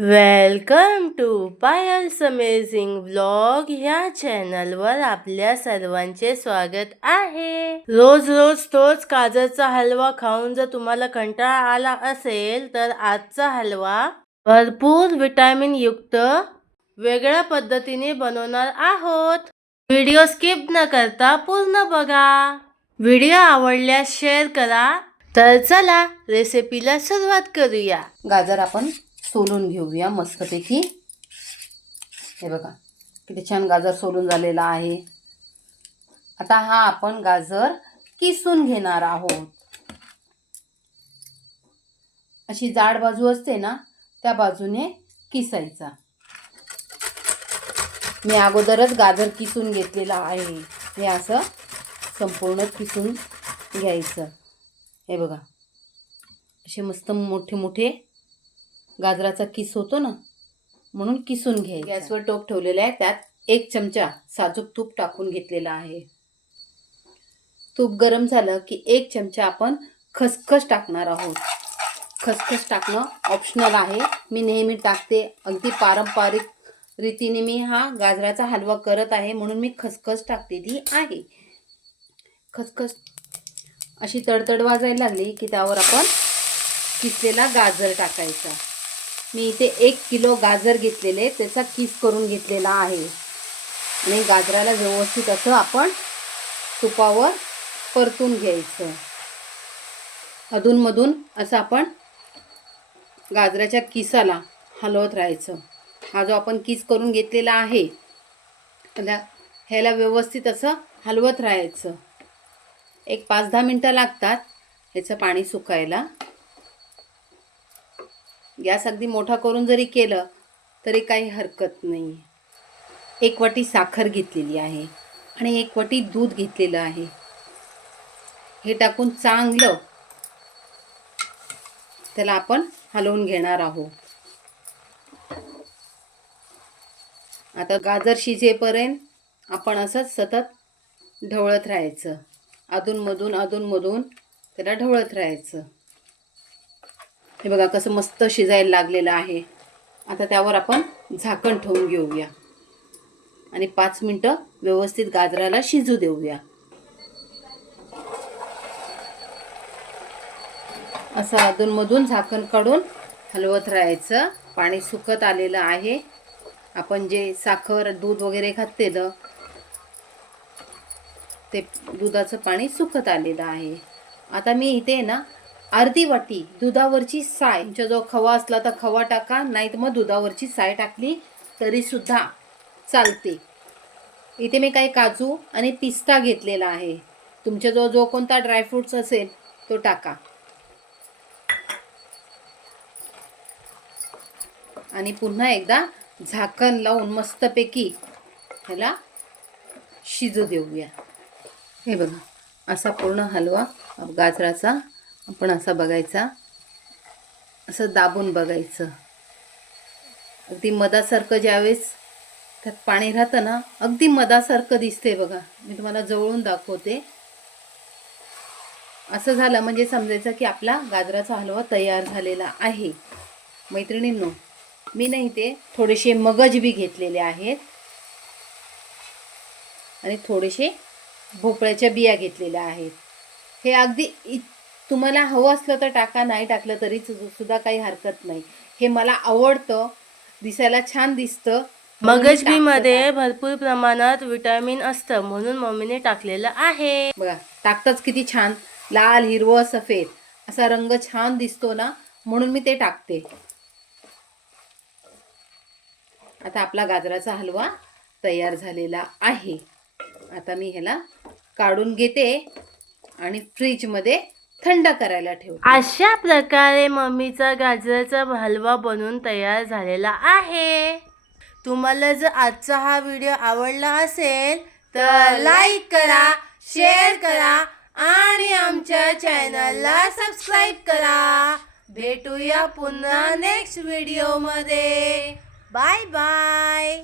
Welcome to Payal's amazing vlog ह्या चॅनलवर आपल्या सर्वांचे स्वागत आहे. रोज रोज तोच गाजरचा हलवा खाऊन जर तुम्हाला कंटाळा आला असेल तर आजचा हलवा भरपूर विटॅमिन युक्त वेगळ्या पद्धतीने बनवणार आहोत. व्हिडिओ स्किप न करता पूर्ण बघा. व्हिडिओ आवडल्यास शेअर करा. तर चला रेसिपीला सुरुवात करूया. गाजर आपण सोलून घेऊया मस्तपैकी. हे बघा किती छान गाजर सोलून झालेला आहे. आता हा आपण गाजर किसून घेणार आहोत. अशी जाड बाजू असते ना त्या बाजूने किसायचा. मी अगोदरच गाजर किसून घेतलेला आहे. हे असं संपूर्ण किसून घ्यायचं. हे बघा असे मस्त मोठे मोठे गाजराचा किस होतो ना म्हणून किसून घे गॅसवर टोप ठेवलेला आहे त्यात एक चमचा साजूक तूप टाकून घेतलेला आहे. तूप गरम झालं की एक चमचा आपण खसखस टाकणार आहोत. खसखस टाकणं ऑप्शनल आहे. मी नेहमी टाकते अगदी पारंपरिक रीतीने मी हा गाजराचा हलवा करत आहे म्हणून मी खसखस टाकलेली आहे. खसखस अशी तडतड वाजायला लागली की त्यावर आपण किसलेला गाजर टाकायचा. मी इथे एक किलो गाजर घेतलेले त्याचा किस करून घेतलेला आहे. आणि गाजराला व्यवस्थित असं आपण तुपावर परतून घ्यायचं. अधूनमधून असं आपण गाजराच्या किसाला हलवत राहायचं. हा जो आपण किस करून घेतलेला आहे त्याला ह्याला व्यवस्थित असं हलवत राहायचं. एक पाच दहा मिनटं लागतात ह्याचं पाणी सुकायला. गॅस अगदी मोठा करून जरी केलं तरी काही हरकत नाही एक वाटी साखर घेतलेली आहे आणि एक वाटी दूध घेतलेलं आहे. हे टाकून चांगलं त्याला आपण हलवून घेणार आहोत. आता गाजर शिजेपर्यंत आपण असंच सतत ढवळत राहायचं. अधूनमधून अधूनमधून त्याला ढवळत राहायचं. हे बघा कसं मस्त शिजायला लागलेलं आहे. आता त्यावर आपण झाकण ठेवून घेऊया. आणि पाच मिनटं व्यवस्थित गाजराला शिजू देऊया. असं अधूनमधून झाकण काढून हलवत राहायचं. पाणी सुकत आलेलं आहे. आपण जे साखर दूध वगैरे घातलेलं ते दुधाचं पाणी सुकत आलेलं आहे. आता मी इथे ना अर्धी वाटी दुधावरची साय. तुमच्या जो खवा असला तर खवा टाका नाही तर मग दुधावरची साय टाकली तरीसुद्धा चालते. इथे मी काही काजू आणि पिस्ता घेतलेला आहे. तुमच्याजवळ जो कोणता ड्रायफ्रूट्स असेल तो टाका. आणि पुन्हा एकदा झाकण लावून मस्तपैकी ह्याला शिजू देऊया. हे बघा असा पूर्ण हलवा गाजराचा आपण असा बघायचा. असं दाबून बघायचं. अगदी मधासारखं ज्यावेळेस त्यात पाणी राहतं ना अगदी मधासारखं दिसते बघा. मी तुम्हाला जवळून दाखवते. असं झालं म्हणजे समजायचं की आपला गाजराचा हलवा तयार झालेला आहे. मैत्रिणींनो मी नाही ते थोडेसे मगज बी घेतलेले आहेत. आणि थोडेसे भोपळ्याच्या बिया घेतलेल्या आहेत. हे अगदी इ तुम्हाला हवं असलं तर टाका नाही टाकलं तरी सुद्धा काही हरकत नाही. हे मला आवडतं दिसायला छान दिसतं मगजबी मध्ये. भरपूर प्रमाणात विटॅमिन असतं म्हणून मम्मीने टाकलेलं आहे. बघा टाकताच किती छान लाल हिरवं सफेद असा रंग छान दिसतो ना म्हणून मी ते टाकते. आता आपला गाजराचा हलवा तयार झालेला आहे. आता मी ह्याला काढून घेते आणि फ्रीजमध्ये थंड करायला ठेव अशा प्रकारे मम्मीचा गाजराचा हलवा बनवून तयार झालेला आहे. तुम्हाला जर आजचा हा व्हिडिओ आवडला असेल तर लाईक करा शेअर करा आणि आमच्या चॅनलला सबस्क्राईब करा. भेटूया पुन्हा नेक्स्ट व्हिडिओमध्ये बाय बाय